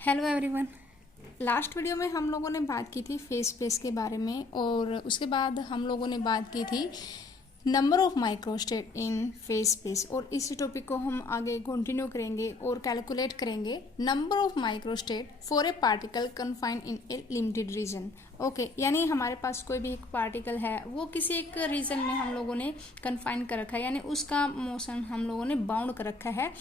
Hello everyone. Last video में हम लोगों ने बात की थी फेस स्पेस के बारे में और उसके बाद हम लोगों ने बात की थी number of microstate in face space और इस टॉपिक को हम आगे कंटिन्यू करेंगे और कैलकुलेट करेंगे number of microstate for a particle confined in a limited region. Okay, यानी हमारे पास कोई भी एक पार्टिकल है वो किसी एक रीजन में हम लोगों ने कन्फाइन कर रखा है, यानी उसका मोशन हम लोगों ने बाउंड कर रखा है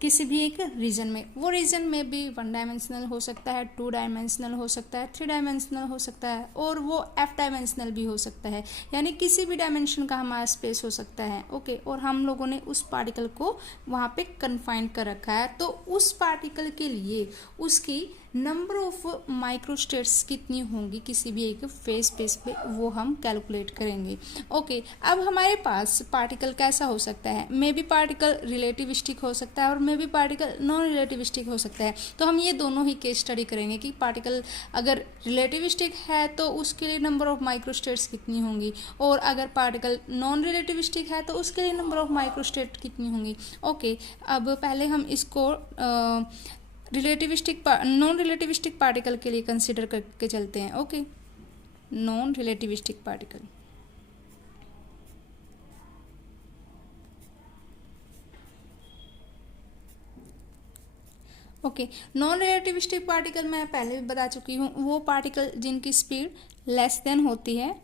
किसी भी एक रीजन में। वो रीजन में भी 1 डायमेंशनल हो सकता है, 2 डायमेंशनल हो सकता है, 3 डायमेंशनल हो सकता है और वो f डायमेंशनल भी हो सकता है, यानी किसी भी डायमेंशन का हमारा स्पेस हो सकता है। ओके, और हम लोगों ने उस पार्टिकल को वहाँ पे कन्फाइंड कर रखा है, तो उस पार्टिकल के लिए उसकी नंबर ऑफ माइक्रोस्टेट्स कितनी होंगी किसी भी एक फेस स्पेस पे, वो हम कैलकुलेट करेंगे। ओके, अब हमारे पास पार्टिकल कैसा हो सकता है, मे बी पार्टिकल रिलेटिविस्टिक हो सकता है और may be particle non relativistic हो सकता है। तो हम ये दोनों ही केस स्टडी करेंगे कि पार्टिकल अगर रिलेटिविस्टिक है तो उसके लिए नंबर ऑफ माइक्रोस्टेट्स कितनी होंगी, और अगर पार्टिकल नॉन रिलेटिविस्टिक है तो उसके लिए नंबर ऑफ माइक्रोस्टेट कितनी होंगी। ओके, अब पहले हम इसको नॉन रिलेटिविस्टिक पार्टिकल के लिए कंसिडर करके चलते हैं। Okay, non relativistic particle. Okay, non relativistic particle मैं पहले भी बता चुकी हूँ, वो पार्टिकल जिनकी स्पीड लेस देन होती है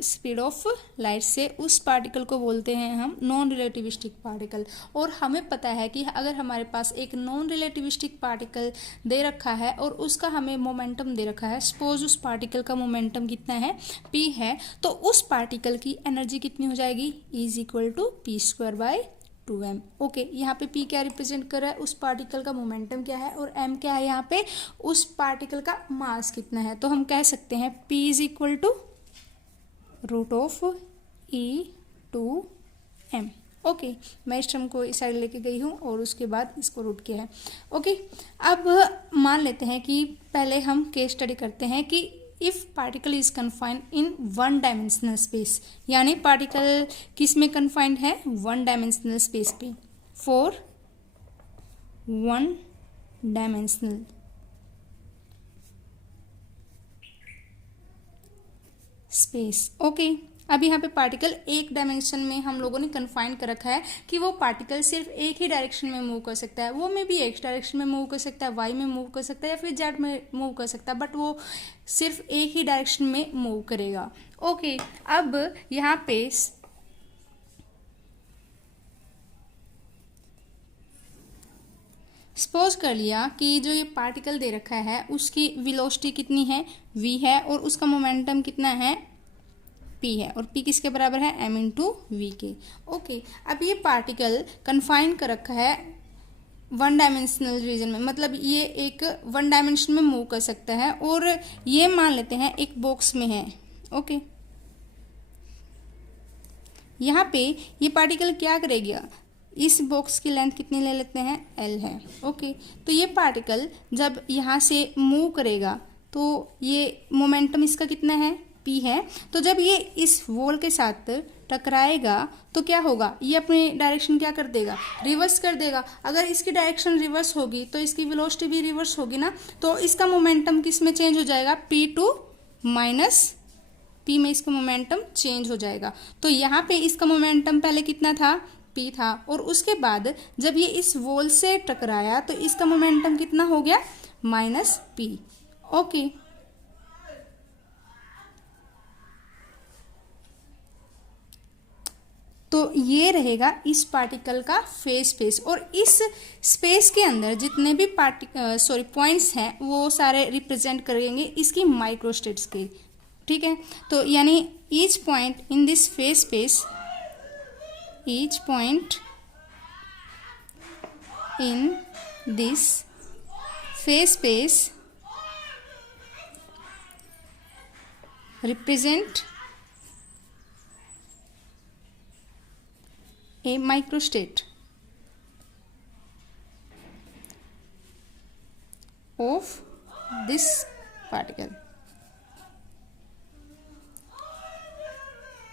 स्पीड ऑफ लाइट से, उस पार्टिकल को बोलते हैं हम नॉन रिलेटिविस्टिक पार्टिकल। और हमें पता है कि अगर हमारे पास एक नॉन रिलेटिविस्टिक पार्टिकल दे रखा है और उसका हमें मोमेंटम दे रखा है, सपोज उस पार्टिकल का मोमेंटम कितना है, p है, तो उस पार्टिकल की एनर्जी कितनी हो जाएगी, is equal to p²/2m। Okay, यहाँ पे p क्या रिप्रेजेंट कर रहा है, उस पार्टिकल का मोमेंटम क्या है, और m क्या है, यहाँ पे उस पार्टिकल का मास कितना है। तो हम कह सकते हैं p is equal to √E/2m। Okay, मैं इस टर्म को इस साइड लेके गई हूँ और उसके बाद इसको रूट किया है। ओके, अब मान लेते हैं कि पहले हम केस स्टडी करते हैं कि if particle is confined in 1 dimensional space, यानी पार्टिकल किस में कन्फाइंड है, 1 डायमेंशनल स्पेस पे, फॉर 1 डायमेंशनल स्पेस। ओके, अब यहाँ पे पार्टिकल एक डायमेंशन में हम लोगों ने कन्फाइन कर रखा है कि वो पार्टिकल सिर्फ एक ही डायरेक्शन में मूव कर सकता है। वो में भी एक्स डायरेक्शन में मूव कर सकता है, वाई में मूव कर सकता है या फिर जेड में मूव कर सकता है, बट वो सिर्फ एक ही डायरेक्शन में मूव करेगा। ओके, अब यहाँ पे सपोज कर लिया कि जो ये पार्टिकल दे रखा है उसकी वेलोसिटी कितनी है, v है, और उसका मोमेंटम कितना है, p है, और p किसके बराबर है, m/v के। ओके, अब ये पार्टिकल कन्फाइन कर रखा है 1 डायमेंशनल रीजन में, मतलब ये एक 1 डायमेंशन में मूव कर सकता है, और ये मान लेते हैं एक बॉक्स में है। ओके, यहाँ पे ये पार्टिकल क्या करेगा, इस बॉक्स की लेंथ कितनी ले लेते हैं, l है। ओके, तो ये पार्टिकल जब यहाँ से मूव करेगा तो ये मोमेंटम इसका कितना है, p है, तो जब ये इस वॉल के साथ टकराएगा तो क्या होगा, ये अपनी डायरेक्शन क्या कर देगा, रिवर्स कर देगा। अगर इसकी डायरेक्शन रिवर्स होगी तो इसकी वेलोसिटी भी रिवर्स होगी ना, तो इसका मोमेंटम किस में चेंज हो जाएगा, p में इसका मोमेंटम चेंज हो जाएगा। तो यहाँ पे इसका मोमेंटम पहले कितना था, p था, और उसके बाद जब ये इस वॉल से टकराया तो इसका मोमेंटम कितना हो गया, -p। ओके, तो ये रहेगा इस पार्टिकल का फेस स्पेस, और इस स्पेस के अंदर जितने भी पॉइंट्स हैं वो सारे रिप्रेजेंट करेंगे इसकी माइक्रोस्टेट्स के। ठीक है, तो यानी each point in this face space, each point in this phase space represent a microstate of this particle.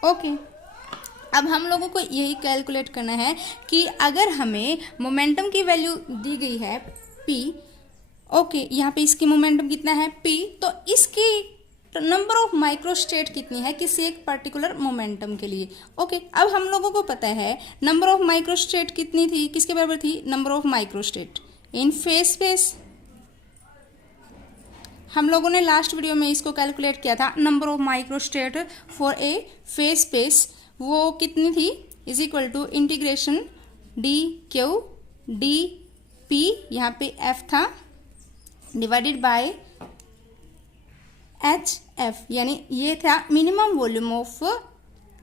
Okay, अब हम लोगों को यही कैलकुलेट करना है कि अगर हमें मोमेंटम की वैल्यू दी गई है p ओके, यहाँ पे इसकी मोमेंटम कितना है p, तो इसकी नंबर ऑफ माइक्रोस्टेट कितनी है किसी एक पर्टिकुलर मोमेंटम के लिए। ओके, अब हम लोगों को पता है नंबर ऑफ माइक्रोस्टेट कितनी थी, किसके बराबर थी, number of microstate in phase space. हम लोगों ने लास्ट वीडियो में इसको कैलकुलेट किया था, number of microstate for a phase space वो कितनी थी, is equal to integration D Q D P, यहाँ पे एफ था, डिवाइडेड बाय एच एफ, यानी ये था minimum volume of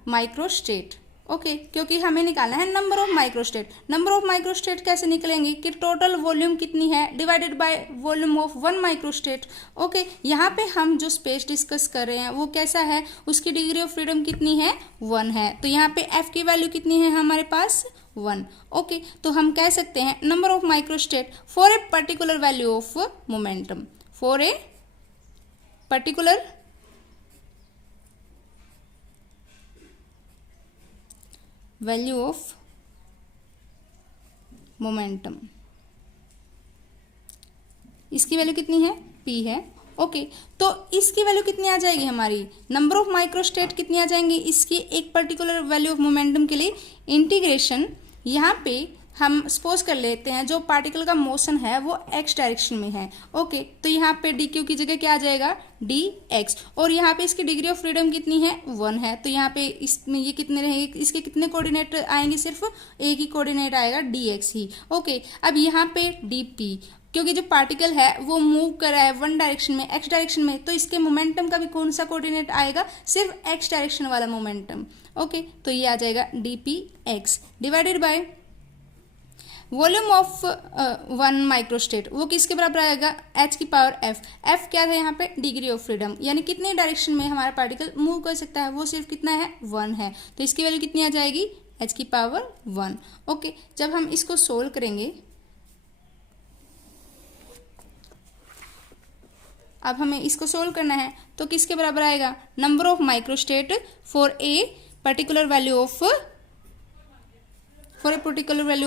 microstate. Okay, क्योंकि हमें निकालना है number of microstate. Number of microstate कैसे निकलेंगे कि टोटल वॉल्यूम कितनी है divided by volume of one microstate. Okay, यहाँ पे हम जो स्पेस डिस्कस कर रहे हैं वो कैसा है, उसकी डिग्री ऑफ फ्रीडम कितनी है, 1 है, तो यहाँ पे एफ की वैल्यू कितनी है हमारे पास, 1। ओके, तो हम कह सकते हैं number of microstate for a particular value of momentum, for a particular value of momentum, इसकी वैल्यू कितनी है, p है। ओके, तो इसकी वैल्यू कितनी आ जाएगी हमारी, नंबर ऑफ माइक्रोस्टेट कितनी आ जाएंगी इसकी एक पर्टिकुलर वैल्यू ऑफ मोमेंटम के लिए, इंटीग्रेशन, यहाँ पे हम सपोज कर लेते हैं जो पार्टिकल का मोशन है वो x डायरेक्शन में है। ओके, तो यहाँ पे डी क्यू की जगह क्या आ जाएगा, डी एक्स, और यहाँ पे इसकी डिग्री ऑफ फ्रीडम कितनी है, 1 है, तो यहाँ पे इसमें ये कितने रहेंगे, इसके कितने कोऑर्डिनेट आएंगे, सिर्फ एक ही कोऑर्डिनेट आएगा, डी एक्स ही। ओके, अब यहाँ पे डी पी, क्योंकि जो पार्टिकल है वो मूव कर रहा है वन डायरेक्शन में, एक्स डायरेक्शन में, तो इसके मोमेंटम का भी कौन सा कोऑर्डिनेट आएगा, सिर्फ एक्स डायरेक्शन वाला मोमेंटम। ओके, तो ये आ जाएगा D P x divided by volume of 1 microstate, वो किसके बराबर आएगा, h की पावर f। f क्या था यहाँ पे, डिग्री ऑफ फ्रीडम, यानी कितने डायरेक्शन में हमारा पार्टिकल मूव कर सकता है, वो सिर्फ कितना है, 1 है, तो इसकी वैल्यू कितनी आ जाएगी, h की पावर 1। ओके, जब हम इसको सोल्व करेंगे, अब हमें इसको सोल्व करना है तो किसके बराबर आएगा, number of microstate for a particular value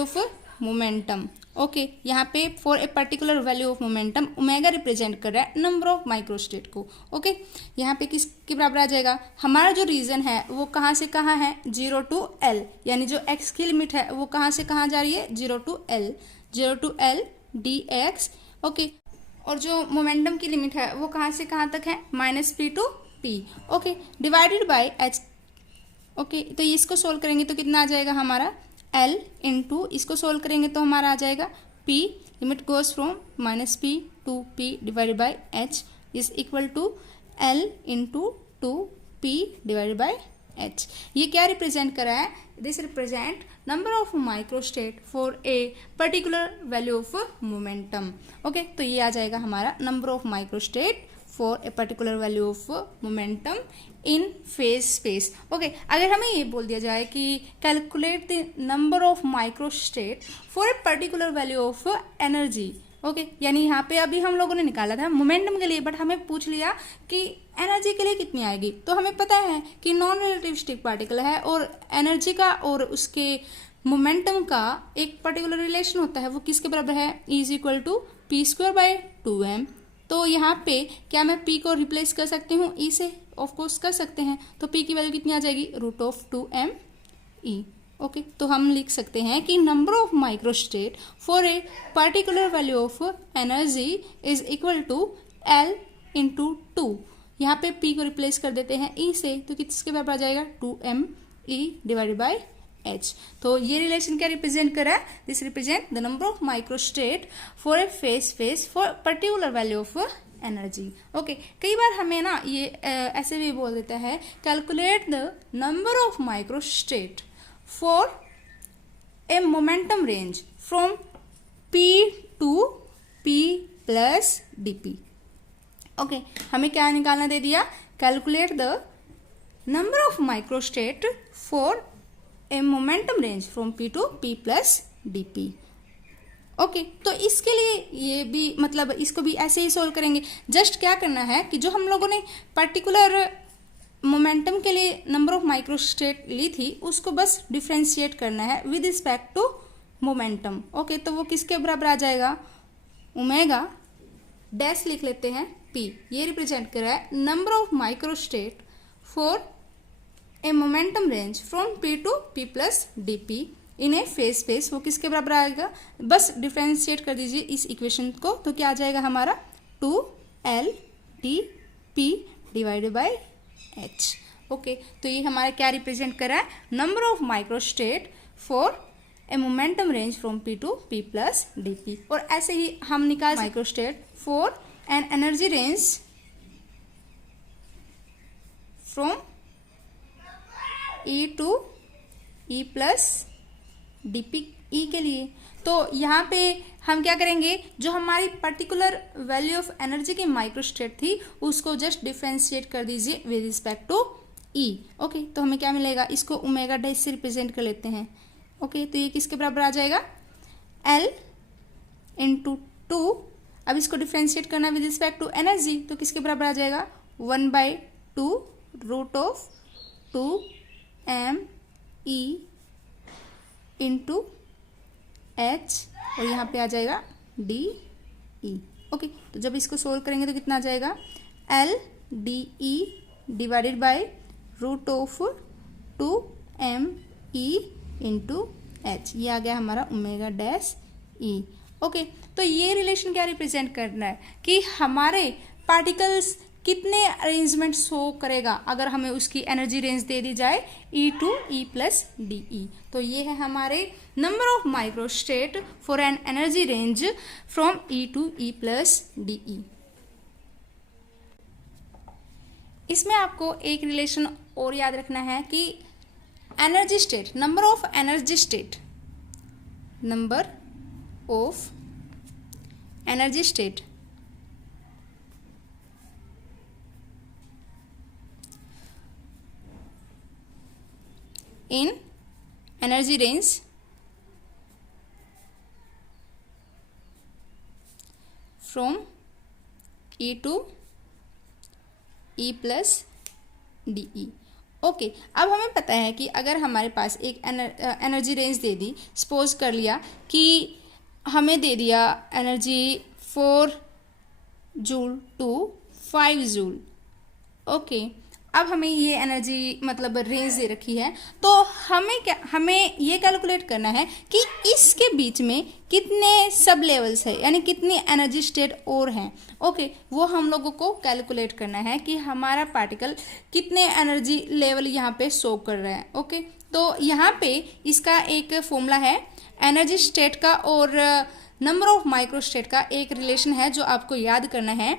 of momentum. Okay, यहाँ पे for a particular value of momentum omega represent कर रहा है नंबर ऑफ माइक्रोस्टेट को। ओके, यहाँ पे किसके बराबर आ जाएगा, हमारा जो रीजन है वो कहाँ से कहाँ है, 0 to L, यानी जो x की लिमिट है वो कहाँ से कहाँ जा रही है, 0 to L dx। ओके, और जो मोमेंटम की लिमिट है वो कहाँ से कहाँ तक है, -p to p। Okay, divided by h। Okay, तो इसको सोल्व करेंगे तो कितना आ जाएगा हमारा, L इंटू, इसको सोल्व करेंगे तो हमारा आ जाएगा P, limit goes from -p to p divided by h is equal to L into 2p divided by h। ये क्या रिप्रेजेंट कर रहा है, this represent number of microstate for a particular value of momentum. Okay, तो ये आ जाएगा हमारा number of microstate for a particular value of momentum in phase space. Okay, अगर हमें ये बोल दिया जाए कि calculate the number of microstate for a particular value of energy. Okay, यानी यहाँ पे अभी हम लोगों ने निकाला था मोमेंटम के लिए, बट हमें पूछ लिया कि एनर्जी के लिए कितनी आएगी, तो हमें पता है कि नॉन रिलेटिविस्टिक पार्टिकल है और एनर्जी का और उसके मोमेंटम का एक पर्टिकुलर रिलेशन होता है, वो किसके बराबर है, इज इक्वल टू p²/2m। तो यहाँ पे क्या मैं p को रिप्लेस कर सकती हूँ e से, ऑफ कोर्स कर सकते हैं, तो p की वैल्यू कितनी आ जाएगी, √2m e। ओके, तो हम लिख सकते हैं कि number of microstate for a particular value of energy is equal to L into 2। यहाँ पे p को रिप्लेस कर देते हैं e से, तो किसके बराबर आ जाएगा, 2m e divided by h। तो ये रिलेशन क्या रिप्रेजेंट कर रहा है, this represent the number of microstate for a phase space for particular value of energy. Okay, कई बार हमें ना ये ऐसे भी बोल देता है, calculate the number of microstate for a momentum range from p to p plus dp। Okay, हमें क्या निकालना दे दिया, calculate the number of microstate for a momentum range from p to p plus dp। Okay, तो इसके लिए ये भी मतलब इसको भी ऐसे ही सोल्व करेंगे। जस्ट क्या करना है कि जो हम लोगों ने पर्टिकुलर मोमेंटम के लिए नंबर ऑफ माइक्रोस्टेट ली थी उसको बस डिफ्रेंशिएट करना है with respect to momentum. Okay, तो वो किसके बराबर आ जाएगा, ओमेगा डैश लिख लेते हैं P, ये रिप्रेजेंट कर रहा है number of microstate for a momentum range from P to P plus DP in a phase space. वो किसके बराबर आएगा, बस डिफ्रेंशिएट कर दीजिए इस इक्वेशन को, तो क्या आ जाएगा हमारा 2LTP divided by H। Okay, तो ये हमारा क्या रिप्रेजेंट कर रहा है, number of microstate for a momentum range from P to P plus DP। और ऐसे ही हम निकाल microstate for an energy range from E to E plus DP E के लिए। तो यहाँ पे हम क्या करेंगे, जो हमारी पर्टिकुलर वैल्यू ऑफ एनर्जी की माइक्रोस्टेट थी उसको जस्ट डिफ्रेंशिएट कर दीजिए with respect to E। Okay, तो हमें क्या मिलेगा, इसको ओमेगा डैश से रिप्रेजेंट कर लेते हैं। ओके, तो ये किसके बराबर आ जाएगा, L इंटू 2। अब इसको डिफ्रेंशिएट करना विद रिस्पेक्ट टू एनर्जी, तो किसके बराबर आ जाएगा 1/2 root of 2me into H, और यहाँ पे आ जाएगा DE। ओके, तो जब इसको सोल्व करेंगे तो कितना आ जाएगा, LDE divided by root of 2me into H, ये आ गया हमारा ओमेगा डैश E। ओके, तो ये रिलेशन क्या रिप्रेजेंट करना है कि हमारे पार्टिकल्स कितने अरेंजमेंट शो करेगा अगर हमें उसकी एनर्जी रेंज दे दी जाए E to E plus DE। तो ये है हमारे number of microstate for an energy range from E to E plus DE। इसमें आपको एक रिलेशन और याद रखना है कि energy state, number of energy state, number of energy state in energy range from E to E plus DE। Okay, अब हमें पता है कि अगर हमारे पास एक एनर्जी रेंज दे दी, सपोज कर लिया कि हमें दे दिया energy 4 joule to 5 joule. Okay, अब हमें ये एनर्जी मतलब रेंज दे रखी है, तो हमें ये कैलकुलेट करना है कि इसके बीच में कितने सब लेवल्स है, यानी कितनी एनर्जी स्टेट और हैं। ओके, वो हम लोगों को कैलकुलेट करना है कि हमारा पार्टिकल कितने एनर्जी लेवल यहाँ पे शो कर रहा है। ओके, तो यहाँ पे इसका एक फॉर्मूला है एनर्जी स्टेट का और नंबर ऑफ माइक्रोस्टेट का एक रिलेशन है जो आपको याद करना है।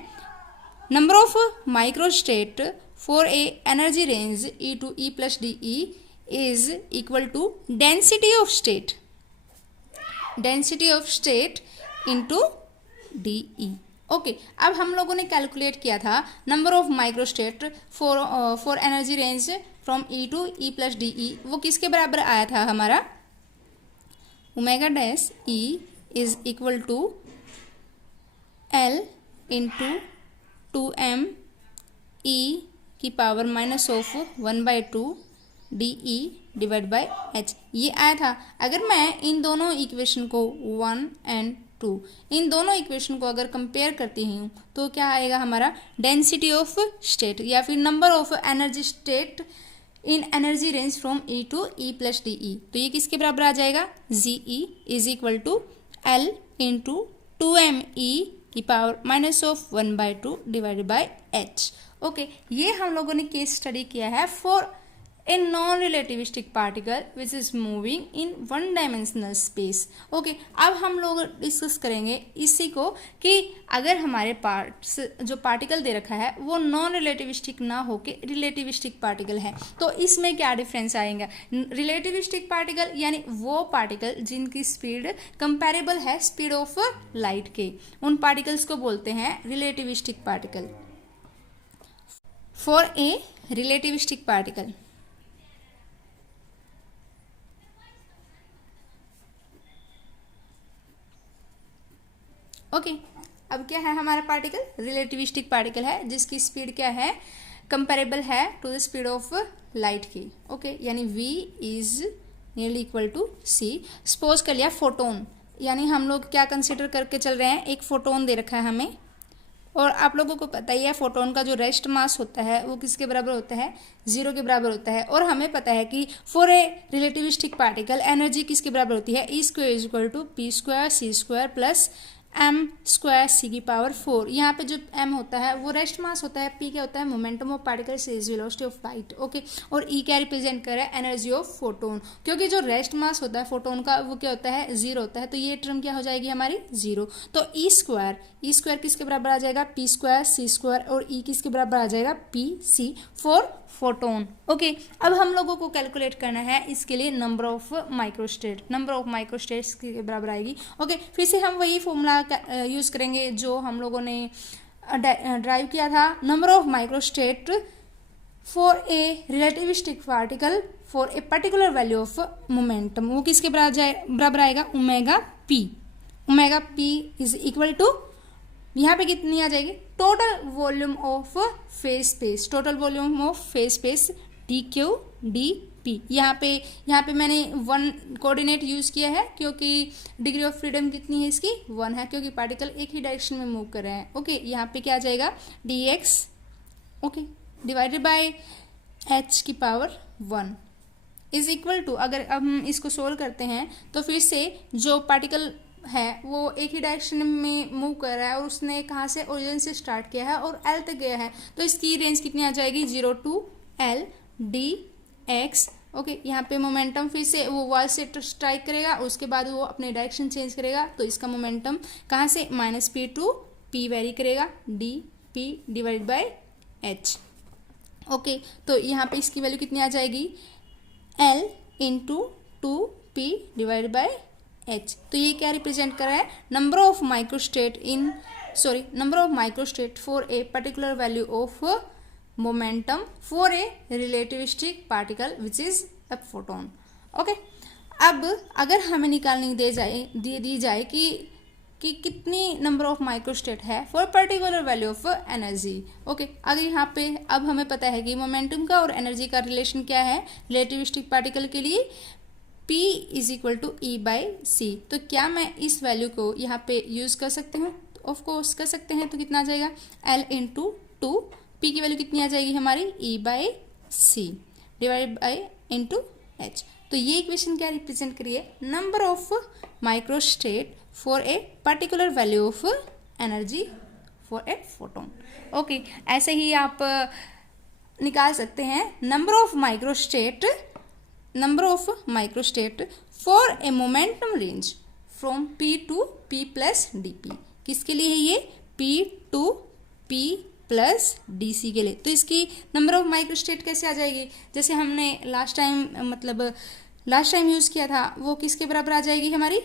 Number of microstate for a energy range E to E plus DE is equal to density of state into DE। Okay, अब हम लोगों ने कैलकुलेट किया था number of microstate for energy range from E to E plus DE, वो किसके बराबर आया था हमारा, omega dash E is equal to L into 2me की power minus of 1/2 DE divide by H, ये आया था। अगर मैं इन दोनों इक्वेशन को 1 एंड 2, इन दोनों इक्वेशन को अगर कंपेयर करती हूँ तो क्या आएगा हमारा, डेंसिटी ऑफ स्टेट या फिर number of energy state in energy range from E to E plus DE। तो ये किसके बराबर आ जाएगा, GE is equal to L into 2me की power minus of 1/2 divided by H। Okay, ये हम लोगों ने केस स्टडी किया है for a non relativistic particle which is moving in one dimensional space. Okay, अब हम लोग डिस्कस करेंगे इसी को कि अगर हमारे पार्ट्स जो पार्टिकल दे रखा है वो नॉन रिलेटिविस्टिक ना होके रिलेटिविस्टिक पार्टिकल है, तो इसमें क्या डिफरेंस आएगा। रिलेटिविस्टिक पार्टिकल यानी वो पार्टिकल जिनकी स्पीड कंपेरेबल है स्पीड ऑफ लाइट के, उन पार्टिकल्स को बोलते हैं relativistic particle. For a relativistic particle, okay, अब क्या है हमारा पार्टिकल, रिलेटिविस्टिक पार्टिकल है जिसकी स्पीड क्या है, कंपेरेबल है to the speed of light की। ओके, यानी v is nearly equal to c। Suppose कर लिया फोटोन, यानी हम लोग क्या कंसिडर करके चल रहे हैं, एक फोटोन दे रखा है हमें, और आप लोगों को पता ही है फोटोन का जो रेस्ट मास होता है वो किसके बराबर होता है, 0 के बराबर होता है। और हमें पता है कि for a relativistic particle energy किसके बराबर होती है, E square is equal to P square C square plus M square C की पावर 4। यहाँ पे जो एम होता है वो रेस्ट मास होता है, पी क्या होता है, momentum of particle is velocity of light, okay. और ई क्या रिप्रेजेंट कर रहा है, एनर्जी ऑफ फोटोन, क्योंकि जो रेस्ट मास होता है फोटोन का वो क्या होता है, 0 होता है, तो ये टर्म क्या हो जाएगी हमारी 0। तो ई स्क्वायर किसके बराबर आ जाएगा, पी स्क्वायर सी स्क्वायर, और ई किसके बराबर आ जाएगा, P C for photon, okay. अब हम लोगों को कैलकुलेट करना है इसके लिए number of microstate, number of microstates के बराबर आएगी, ओके। फिर से हम वही फॉर्मूला यूज करेंगे जो हम लोगों ने ड्राइव किया था, number of microstate for a relativistic particle for a particular value of momentum, वो किसके बराबर आएगा, omega P. Omega P is equal to, यहाँ पे कितनी आ जाएगी, total volume of phase space, total volume of phase space D Q D P. यहाँ पे मैंने 1 कोऑर्डिनेट यूज किया है क्योंकि डिग्री ऑफ फ्रीडम कितनी है इसकी, 1 है, क्योंकि पार्टिकल एक ही डायरेक्शन में मूव कर रहे हैं, ओके। यहाँ पे क्या आ जाएगा, D X, okay, divided by H की पावर 1 इज इक्वल टू, अगर अब हम इसको सोल्व करते हैं तो फिर से जो पार्टिकल है वो एक ही डायरेक्शन में मूव कर रहा है और उसने कहाँ से, ओरिजिन से स्टार्ट किया है और एल तक गया है, तो इसकी रेंज कितनी आ जाएगी, 0 to L D X, okay. यहाँ पे मोमेंटम फिर से वो वॉल से स्ट्राइक करेगा, उसके बाद वो अपने डायरेक्शन चेंज करेगा, तो इसका मोमेंटम कहाँ से, -p टू p वेरी करेगा, D P divide by H, okay. तो यहाँ पे इसकी वैल्यू कितनी आ जाएगी, L into 2p divide by H. तो ये क्या रिप्रेजेंट कर रहा है, number of microstate for a particular value of momentum for a relativistic particle which is a photon, okay. अब अगर हमें निकालनी दी जाए कि कितनी नंबर ऑफ माइक्रोस्टेट है for particular value of energy, okay. अगर यहाँ पे अब हमें पता है कि मोमेंटम का और एनर्जी का रिलेशन क्या है रिलेटिविस्टिक पार्टिकल के लिए, P is equal to E by C. तो क्या मैं इस वैल्यू को यहाँ पे यूज कर सकते हूँ, ऑफ कोर्स कर सकते हैं। तो कितना आ जाएगा, L इंटू 2, P की वैल्यू कितनी आ जाएगी हमारी, E by C divide by into H. तो ये इक्वेशन क्या रिप्रेजेंट करिए, number of microstate for a particular value of energy for a photon, okay. ऐसे ही आप निकाल सकते हैं number of microstate for a momentum range from P to P plus D P. किसके लिए है ये, P to P plus D C के लिए। तो इसकी नंबर ऑफ माइक्रोस्टेट कैसे आ जाएगी, जैसे हमने लास्ट टाइम यूज किया था, वो किसके बराबर आ जाएगी हमारी,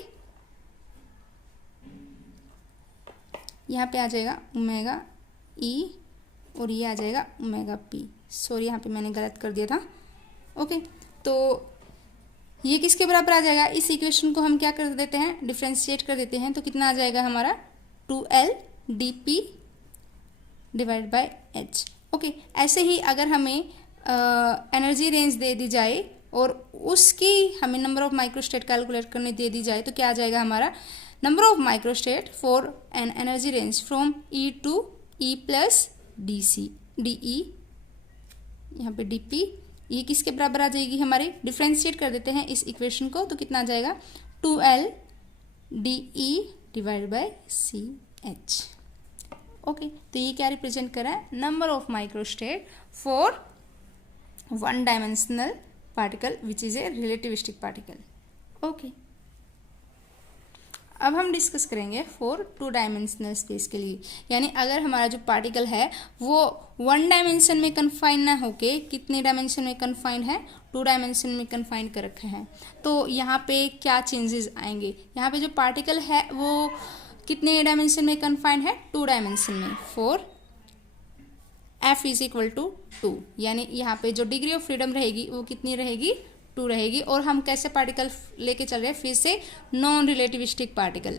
यहाँ पे आ जाएगा ओमेगा E और ये आ जाएगा ओमेगा पी। सॉरी, यहाँ पे मैंने गलत कर दिया था, ओके। तो ये किसके बराबर आ जाएगा, इस इक्वेशन को हम क्या कर देते हैं, डिफ्रेंशिएट कर देते हैं। तो कितना आ जाएगा हमारा 2L dP divide by H, okay. ऐसे ही अगर हमें एनर्जी रेंज दे दी जाए और उसकी हमें नंबर ऑफ माइक्रोस्टेट कैलकुलेट करने दे दी जाए, तो क्या आ जाएगा हमारा, number of microstate for an energy range from E to E plus D C D E, यहाँ पे डी पी, ये किसके बराबर आ जाएगी हमारी, डिफ्रेंशिएट कर देते हैं इस इक्वेशन को। तो कितना आ जाएगा 2L D E divide by C H, okay. तो ये क्या रिप्रेजेंट कर रहा है, number of microstate for 1 dimensional particle which is a relativistic particle, okay. अब हम डिस्कस करेंगे फॉर 2 डायमेंशनल स्पेस के लिए, यानी अगर हमारा जो पार्टिकल है वो 1 डायमेंशन में कन्फाइंड ना होके कितने डायमेंशन में कन्फाइंड है, 2 डायमेंशन में कन्फाइंड कर रखे हैं। तो यहाँ पे क्या चेंजेस आएंगे, यहाँ पे जो पार्टिकल है वो कितने डायमेंशन में कन्फाइंड है, 2 डायमेंशन में, for F is equal to 2, यानी यहाँ पे जो डिग्री ऑफ फ्रीडम रहेगी वो कितनी रहेगी, 2 रहेगी। और हम कैसे पार्टिकल लेके चल रहे हैं, फिर से नॉन रिलेटिविस्टिक पार्टिकल,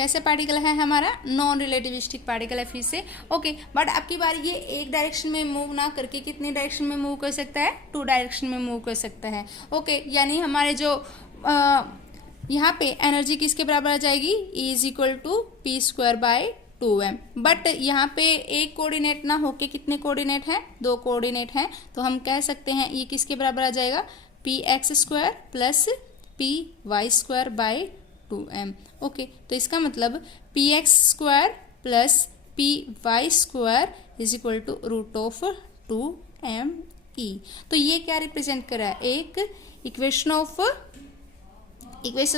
कैसे पार्टिकल है हमारा, नॉन रिलेटिविस्टिक पार्टिकल है फिर से। ओके, बट अब की बार ये एक डायरेक्शन में मूव ना करके कितने डायरेक्शन में मूव कर सकता है, 2 डायरेक्शन में मूव कर सकता है। ओके, यानी हमारे जो यहाँ पे एनर्जी किसके बराबर आ जाएगी, E is equal to p²/2m। But यहाँ पे एक कोऑर्डिनेट ना होके कितने कोऑर्डिनेट हैं, 2 कोऑर्डिनेट हैं, तो हम कह सकते हैं ये किसके बराबर आ जाएगा, px² प्लस py² ओके, तो इसका मतलब px² plus py² is equal to √2me। तो ये क्या रिप्रेजेंट कर रहा है, एक इक्वेशन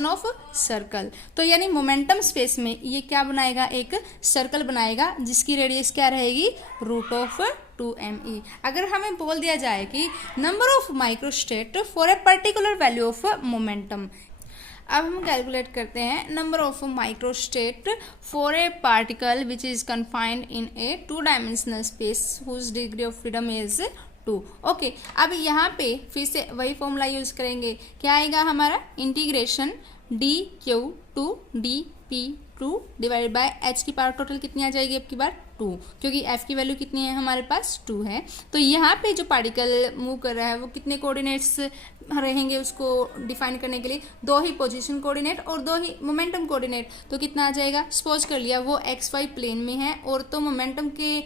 ऑफ सर्कल। तो यानी मोमेंटम स्पेस में ये क्या बनाएगा, एक सर्कल बनाएगा जिसकी रेडियस क्या रहेगी, √2me। अगर हमें बोल दिया जाए कि number of microstate for a particular value of momentum, अब हम कैलकुलेट करते हैं number of microstate for a particle which is confined in a 2 dimensional space whose degree of freedom is 2। Okay, अब यहाँ पे फिर से वही फॉर्मूला यूज करेंगे, क्या आएगा हमारा, integration dq2 dp2 divided by h की पावर टोटल कितनी आ जाएगी अब की बार, 2, क्योंकि f की वैल्यू कितनी है हमारे पास, 2 है। तो यहाँ पे जो पार्टिकल मूव कर रहा है वो कितने कोऑर्डिनेट्स रहेंगे उसको डिफाइन करने के लिए, 2 ही पोजीशन कोऑर्डिनेट और 2 ही मोमेंटम कोऑर्डिनेट। तो कितना आ जाएगा, सपोज कर लिया वो xy प्लेन में है और तो मोमेंटम के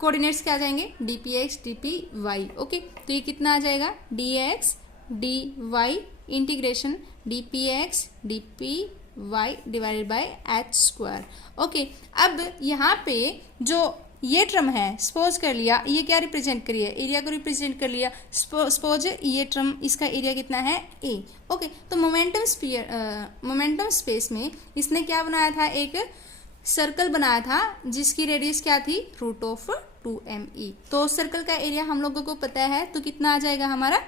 कोऑर्डिनेट्स क्या आ जाएंगे, dpx dpy। ओके, तो ये कितना आ जाएगा, dx dy integration dpx dpy divided by h²। Okay, अब यहाँ पे जो ये टर्म है, सपोज कर लिया ये क्या रिप्रेजेंट करिए, एरिया को रिप्रेजेंट कर लिया, सपोज ये टर्म इसका एरिया कितना है, a। ओके, तो मोमेंटम स्पेस में इसने क्या बनाया था, एक सर्कल बनाया था जिसकी रेडियस क्या थी, √2me। तो सर्कल का एरिया हम लोगों को पता है, तो कितना आ जाएगा हमारा,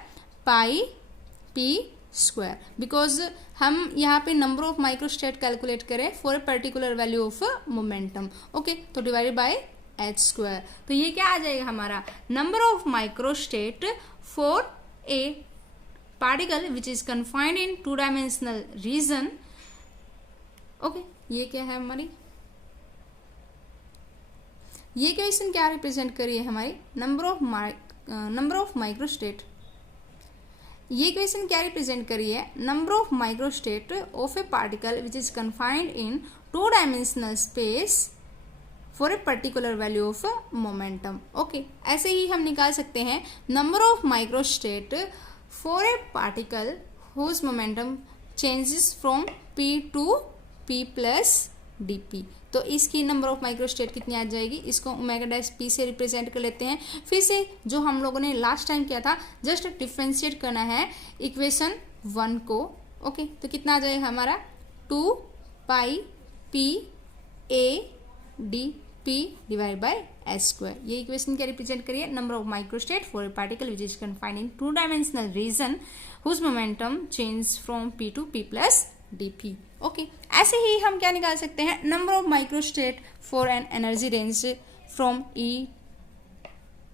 πp², बिकॉज हम यहाँ पे नंबर ऑफ माइक्रोस्टेट कैलकुलेट करें for a particular value of momentum. Okay, तो डिवाइडेड बाय h²। तो ये क्या आ जाएगा हमारा, number of microstate for a particle which is confined in 2 dimensional region. Okay, ये क्या है हमारी, ये क्वेश्चन क्या रिप्रेजेंट करी है हमारी, नंबर ऑफ माइक्रोस्टेट। ये क्वेश्चन क्या रिप्रेजेंट करी है, number of microstate of a particle which is confined in 2 dimensional space for a particular value of momentum. Okay, ऐसे ही हम निकाल सकते हैं number of microstate for a particle whose momentum changes from p to p plus dp। तो इसकी number of microstate कितनी आ जाएगी, इसको ω' से रिप्रेजेंट कर लेते हैं। फिर से जो हम लोगों ने लास्ट टाइम किया था, जस्ट डिफ्रेंशिएट करना है इक्वेशन 1 को। ओके, तो कितना आ जाएगा हमारा, 2πpAdp डिवाइड बाय h²। ये इक्वेशन क्या रिप्रेजेंट करिए, number of microstate for a particle which is confined in 2 dimensional region whose momentum change from p to p plus dp। Okay, ऐसे ही हम क्या निकाल सकते हैं, number of microstate for an energy range from E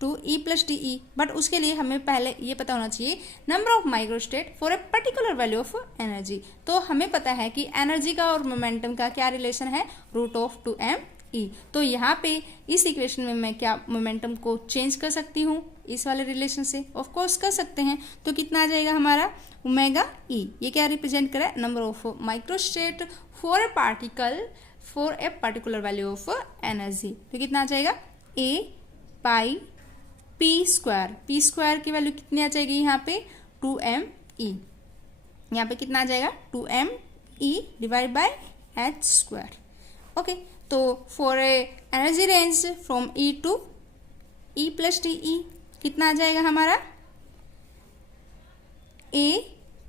to E plus DE। But उसके लिए हमें पहले ये पता होना चाहिए number of microstate for a particular value of energy. तो हमें पता है कि एनर्जी का और मोमेंटम का क्या रिलेशन है, √2me। तो यहाँ पे इस इक्वेशन में मैं क्या मोमेंटम को चेंज कर सकती हूँ इस वाले रिलेशन से, ऑफ कोर्स कर सकते हैं। तो कितना आ जाएगा हमारा, ω e। ये क्या रिप्रेजेंट करे, number of microstate for a particle for a particular value of energy. तो कितना आ जाएगा, a p² की वैल्यू कितनी आ जाएगी यहाँ पे, 2me। यहाँ पे कितना आ जाएगा, 2me divide by h²। Okay, तो for a energy range from E to E plus DE कितना आ जाएगा हमारा, a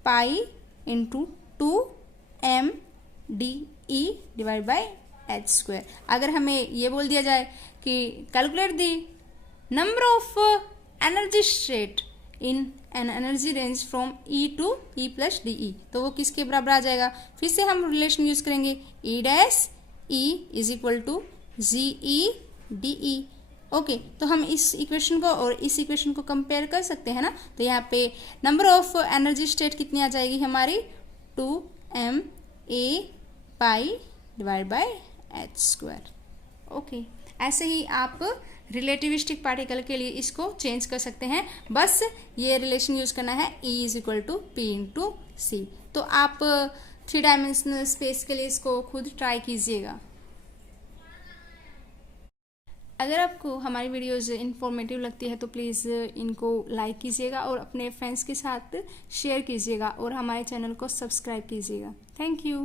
pi into 2mDE divide by h²। अगर हमें ये बोल दिया जाए कि calculate the number of energy state in an energy range from E to E plus DE, तो वो किसके बराबर आ जाएगा, फिर से हम रिलेशन यूज करेंगे, E' is equal to GE/DE। Okay, तो हम इस इक्वेशन को और इस इक्वेशन को कंपेयर कर सकते हैं ना। तो यहाँ पे नंबर ऑफ एनर्जी स्टेट कितनी आ जाएगी हमारी, 2ma pi divide by H square. Okay, ऐसे ही आप रिलेटिविस्टिक पार्टिकल के लिए इसको चेंज कर सकते हैं। बस ये रिलेशन यूज करना है, E is equal to P into C. तो आप 3 डायमेंशनल स्पेस के लिए इसको खुद ट्राई कीजिएगा। अगर आपको हमारी वीडियोस इन्फॉर्मेटिव लगती है तो प्लीज़ इनको लाइक कीजिएगा और अपने फ्रेंड्स के साथ शेयर कीजिएगा और हमारे चैनल को सब्सक्राइब कीजिएगा। Thank you.